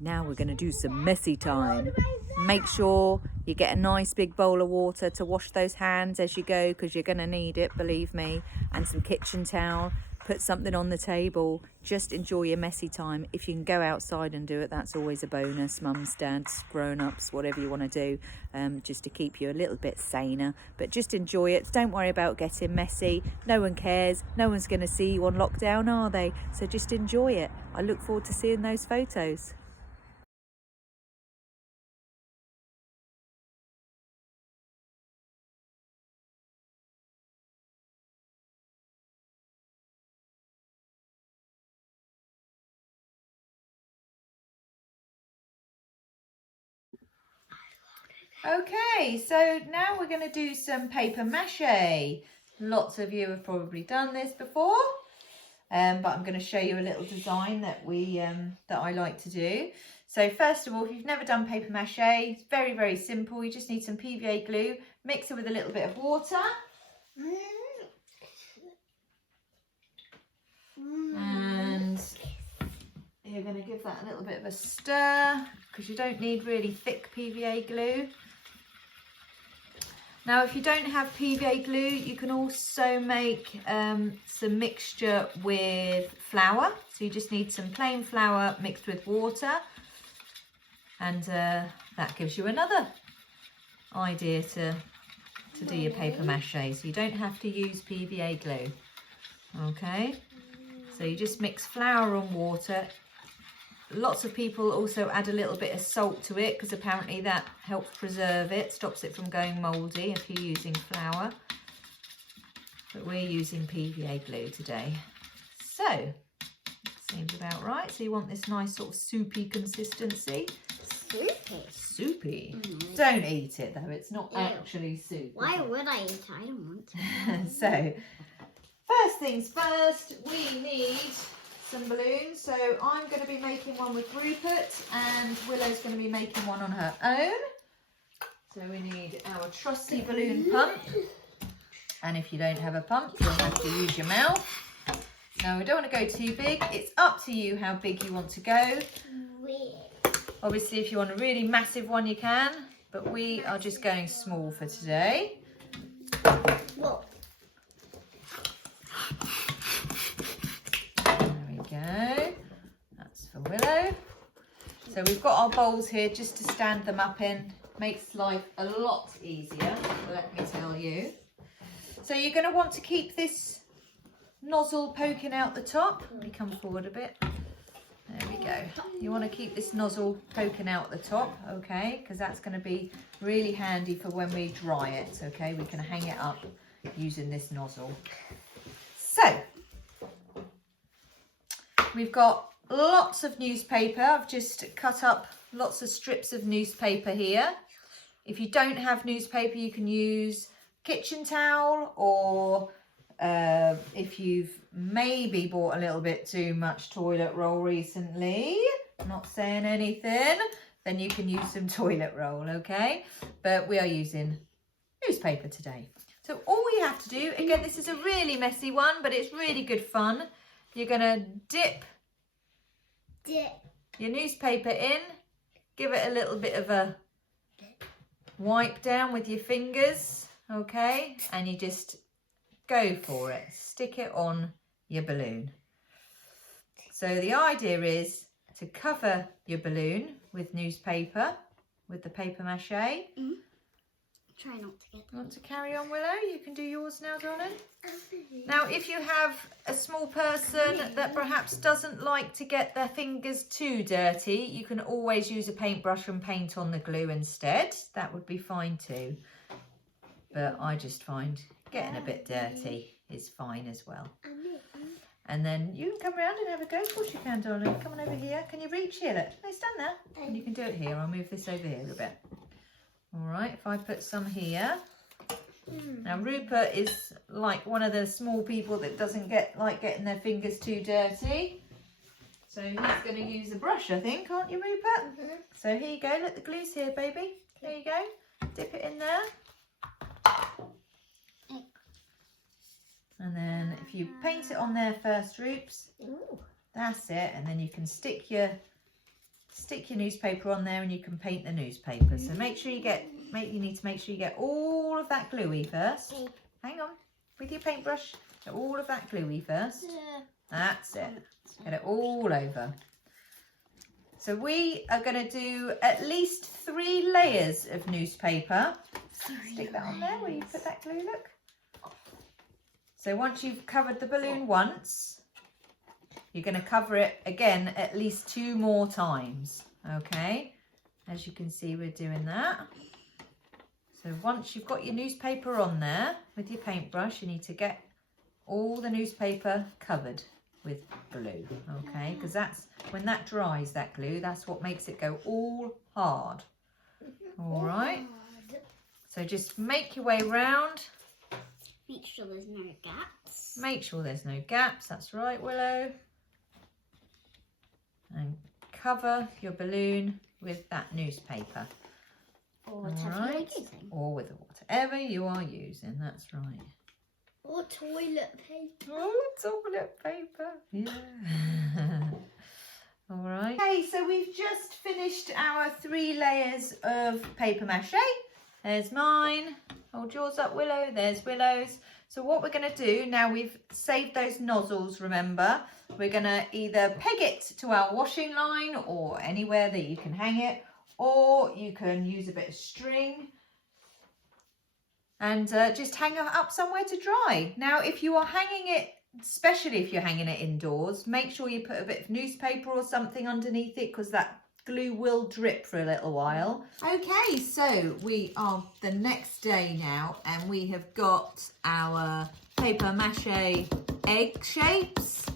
Now we're going to do some messy time. Make sure you get a nice big bowl of water to wash those hands as you go, because you're going to need it, believe me, and some kitchen towel. Put something on the table. Just enjoy your messy time. If you can go outside and do it, that's always a bonus. Mums, dads, grown-ups, whatever you want to do, just to keep you a little bit saner. But just enjoy it. Don't worry about getting messy. No one cares. No one's going to see you on lockdown, are they? So just enjoy it. I look forward to seeing those photos. Okay, so now we're going to do some paper mache. Lots of you have probably done this before, but I'm going to show you a little design that that I like to do. So first of all, if you've never done paper mache, it's very, very simple. You just need some PVA glue, mix it with a little bit of water. And you're going to give that a little bit of a stir, because you don't need really thick PVA glue. Now, if you don't have PVA glue, you can also make some mixture with flour. So you just need some plain flour mixed with water, and that gives you another idea to do your paper mache. So you don't have to use PVA glue. Okay, so you just mix flour and water. Lots of people also add a little bit of salt to it, because apparently that helps preserve it, stops it from going mouldy if you're using flour. But we're using PVA glue today. So, seems about right. So you want this nice sort of soupy consistency. Soupy? Soupy. Don't eat it though, it's not actually soup. Why would I eat it? I don't want to. So, first things first, we need some balloons. So I'm going to be making one with Rupert, and Willow's going to be making one on her own. So we need our trusty balloon pump, and if you don't have a pump, you'll have to use your mouth. Now, we don't want to go too big. It's up to you how big you want to go. Obviously, if you want a really massive one, you can, but we are just going small for today. Whoa. Go. That's for Willow. So we've got our bowls here just to stand them up in. Makes life a lot easier, let me tell you. So you're going to want to keep this nozzle poking out the top. Let me come forward a bit. There we go. You want to keep this nozzle poking out the top, okay? Because that's going to be really handy for when we dry it, okay? We can hang it up using this nozzle. So we've got lots of newspaper. I've just cut up lots of strips of newspaper here. If you don't have newspaper, you can use kitchen towel, or if you've maybe bought a little bit too much toilet roll recently, not saying anything, then you can use some toilet roll, okay? But we are using newspaper today. So all we have to do, again, this is a really messy one, but it's really good fun. You're going to dip your newspaper in, give it a little bit of a wipe down with your fingers, okay? And you just go for it. Stick it on your balloon. So the idea is to cover your balloon with newspaper, with the paper mache. Try not to get You want to carry on, Willow? You can do yours now, darling. Now, if you have a small person that perhaps doesn't like to get their fingers too dirty, you can always use a paintbrush and paint on the glue instead. That would be fine too. But I just find getting a bit dirty is fine as well. And then you can come around and have a go. Of course you can, darling. Come on over here. Can you reach here? Look, no, stand there. And you can do it here. I'll move this over here a bit. All right, if I put some here. Now, Rupert is like one of the small people that doesn't like getting their fingers too dirty. So he's going to use a brush, I think, aren't you, Rupert? So here you go. Look, the glue's here, baby. There you go. Dip it in there. And then if you paint it on there first, Roops, that's it. And then you can stick your stick your newspaper on there and you can paint the newspaper. So make sure you need to make sure you get all of that gluey first. Okay. Hang on, with your paintbrush, get all of that gluey first. That's it. Get it all over. So we are going to do at least 3 layers of newspaper. Stick that on there where you put that glue, look. So once you've covered the balloon once, you're going to cover it again at least 2 more times. Okay, as you can see, we're doing that. So once you've got your newspaper on there with your paintbrush, you need to get all the newspaper covered with glue, okay, because that's when that dries, that glue, that's what makes it go all hard. All right, so just make your way round. Make sure there's no gaps. Make sure there's no gaps, that's right, Willow. And cover your balloon with that newspaper. Or whatever you're using. Or with whatever you are using, that's right. Or toilet paper. Oh, toilet paper. Yeah. All right. Okay, so we've just finished our 3 layers of paper mache. There's mine. Hold yours up, Willow. There's Willow's. So what we're going to do, now we've saved those nozzles, remember, we're going to either peg it to our washing line or anywhere that you can hang it, or you can use a bit of string and just hang it up somewhere to dry. Now, if you are hanging it, especially if you're hanging it indoors, make sure you put a bit of newspaper or something underneath it because that glue will drip for a little while. Okay, so we are the next day now and we have got our paper mache egg shapes.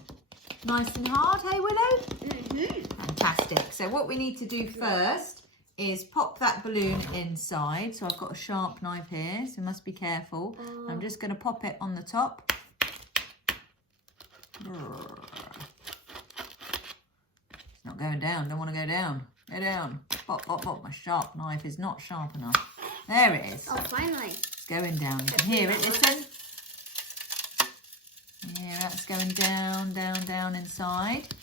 Nice and hard, hey Willow? Mm-hmm. Fantastic. So what we need to do first is pop that balloon inside. So I've got a sharp knife here, so must be careful. I'm just going to pop it on the top. It's not going down, don't want to go down. Go down. Pop, pop, pop. My sharp knife is not sharp enough. There it is. Oh, finally. It's going down. You can hear it, listen. Yeah, that's going down, down, down inside.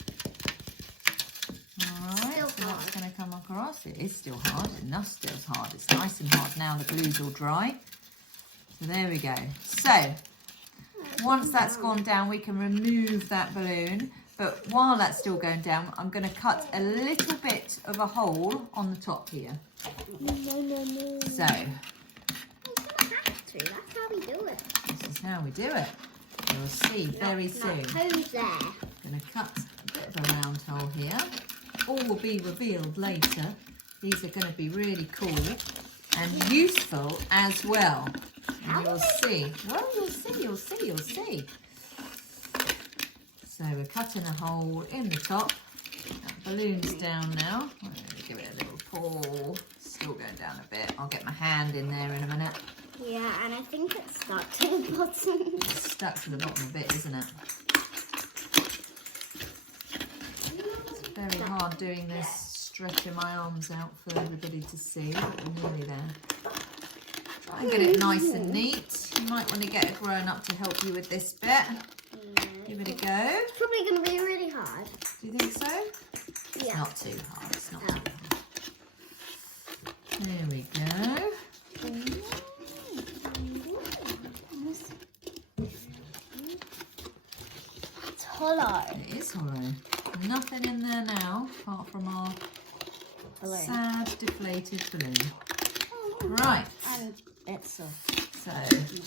Alright, so that's going to come across. It is still hard. Enough still hard. It's nice and hard now. The glue's all dry. So there we go. So, once that's gone down, we can remove that balloon. But while that's still going down, I'm going to cut a little bit of a hole on the top here. No. So, That's how we do it. this is how we do it. You'll see very soon. Hose there. I'm going to cut a bit of a round hole here. All will be revealed later. These are going to be really cool and useful as well. And you'll see. Well, you'll see. So we're cutting a hole in the top. That balloon's down now. I'm going to give it a little pull. Still going down a bit. I'll get my hand in there in a minute. Yeah, and I think it's stuck to the bottom. It's stuck to the bottom a bit, isn't it? It's very hard doing this, stretching my arms out for everybody to see. We're nearly there. Try and get it nice and neat. You might want to get a grown-up to help you with this bit. Yeah. Give it a go. It's probably going to be really hard. Do you think so? Yeah. It's not too hard. It's not too hard. There we go. It's hollow. It is hollow. Nothing in there now, apart from our Balloon. sad, deflated balloon. Right. And it's soft. So,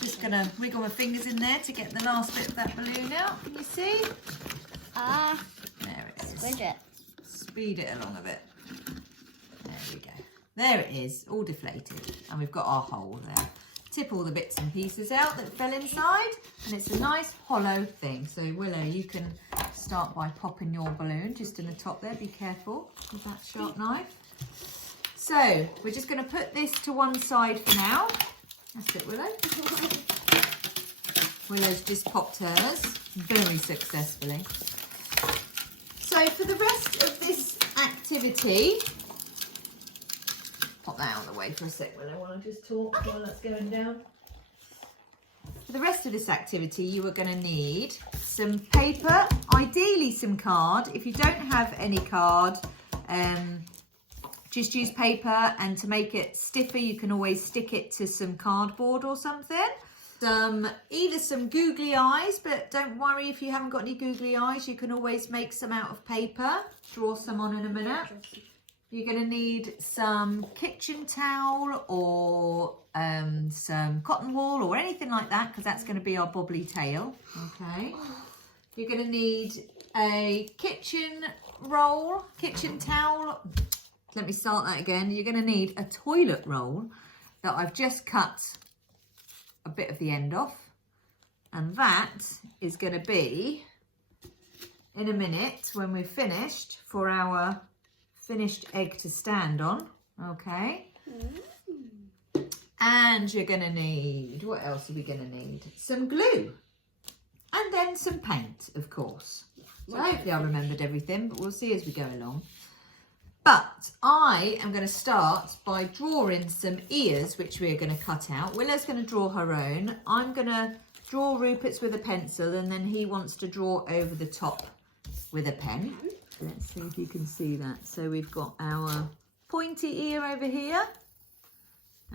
just going to wiggle my fingers in there to get the last bit of that balloon out. Can you see? There it is. Squidge it. Speed it along a bit. There we go. There it is, all deflated. And we've got our hole there. Tip all the bits and pieces out that fell inside. And it's a nice hollow thing. So, Willow, you can start by popping your balloon just in the top there. Be careful with that sharp knife. So, we're just going to put this to one side for now. That's it, Willow. Willow's just popped hers very successfully. So for the rest of this activity, pop that out of the way for a sec, Willow, while I just talk while that's going down. For the rest of this activity, you are going to need some paper, ideally some card. If you don't have any card, just use paper, and to make it stiffer you can always stick it to some cardboard or something. Either some googly eyes, but don't worry if you haven't got any googly eyes, you can always make some out of paper. Draw some on in a minute. You're going to need some kitchen towel or some cotton wool or anything like that, because that's going to be our bobbly tail. Okay. You're going to need a kitchen towel. Let me start that again. You're going to need a toilet roll that I've just cut a bit of the end off, and that is going to be in a minute when we're finished for our finished egg to stand on. Okay. And you're going to need, what else are we going to need? Some glue, and then some paint, of course. So hopefully I remembered everything, but we'll see as we go along. But I am going to start by drawing some ears, which we're going to cut out. Willow's going to draw her own. I'm going to draw Rupert's with a pencil, and then he wants to draw over the top with a pen. Let's see if you can see that. So we've got our pointy ear over here,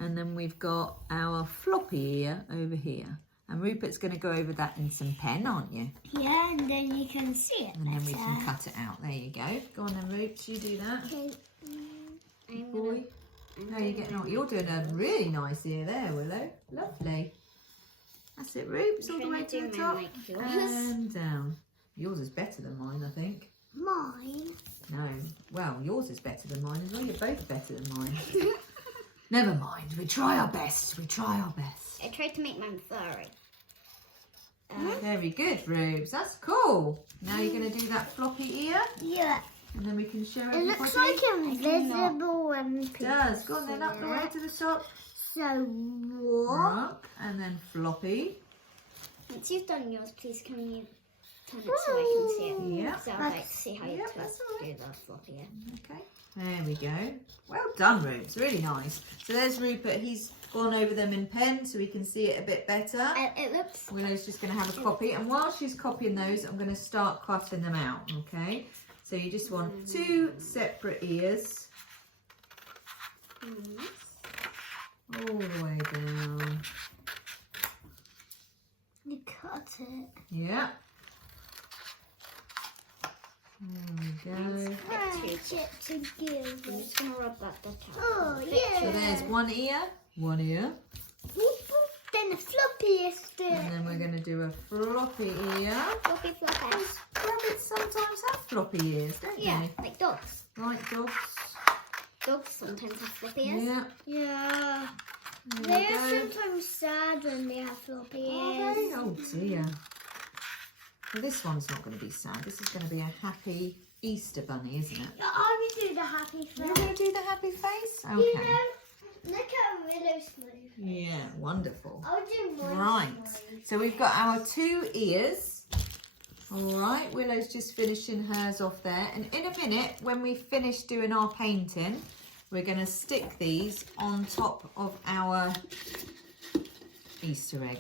and then we've got our floppy ear over here. And Rupert's going to go over that in some pen, aren't you? Yeah, and then you can see it. And then we can cut it out. There you go. Go on then, Rupes, you do that. Okay. Boy. How are you getting on? You're doing a really nice ear there, Willow. Lovely. That's it, Rupes, all the way to the top. And down. Yours is better than mine, I think. Mine? No. Well, yours is better than mine as well. You're both better than mine. Never mind. We try our best. We try our best. I tried to make mine furry. Very good, Rubes. That's cool. Now you're going to do that floppy ear. Yeah. And then we can show It everybody. looks like invisible and It does. Go on then, up the way to the top. So what? Rock, and then floppy. Once you've done yours, please can you turn it so I can see it? Yeah. So I'd like to see how you Yep, twist that's all do the floppy end. Okay. There we go. Well done, Rupes. Really nice. So there's Rupert. He's gone over them in pen so we can see it a bit better. It looks... Willow's just going to have a copy. And while she's copying those, I'm going to start cutting them out. Okay. So you just want 2 separate ears. All the way down. You cut it. Yeah. There we go. Stitch it together. I'm just going to rub that bit out. Oh, yeah. So there's one ear. Then the floppiest And then we're going to do a floppy ear. Floppy floppies. Rabbits sometimes have floppy ears, don't Yeah, they? like dogs. Like dogs. Dogs sometimes have floppy ears. Yeah. Yeah. There They we are go. sometimes sad when they have floppy Are they? ears. Oh dear. Well, this one's not going to be sad. This is going to be a happy Easter bunny, isn't it? I will do the happy face. You're going to do the happy face? You Okay. know, look at Willow's smiley. Yeah, wonderful. I'll do mine. Right. So we've got our 2 ears. All right. Willow's just finishing hers off there. And in a minute, when we finish doing our painting, we're going to stick these on top of our Easter egg.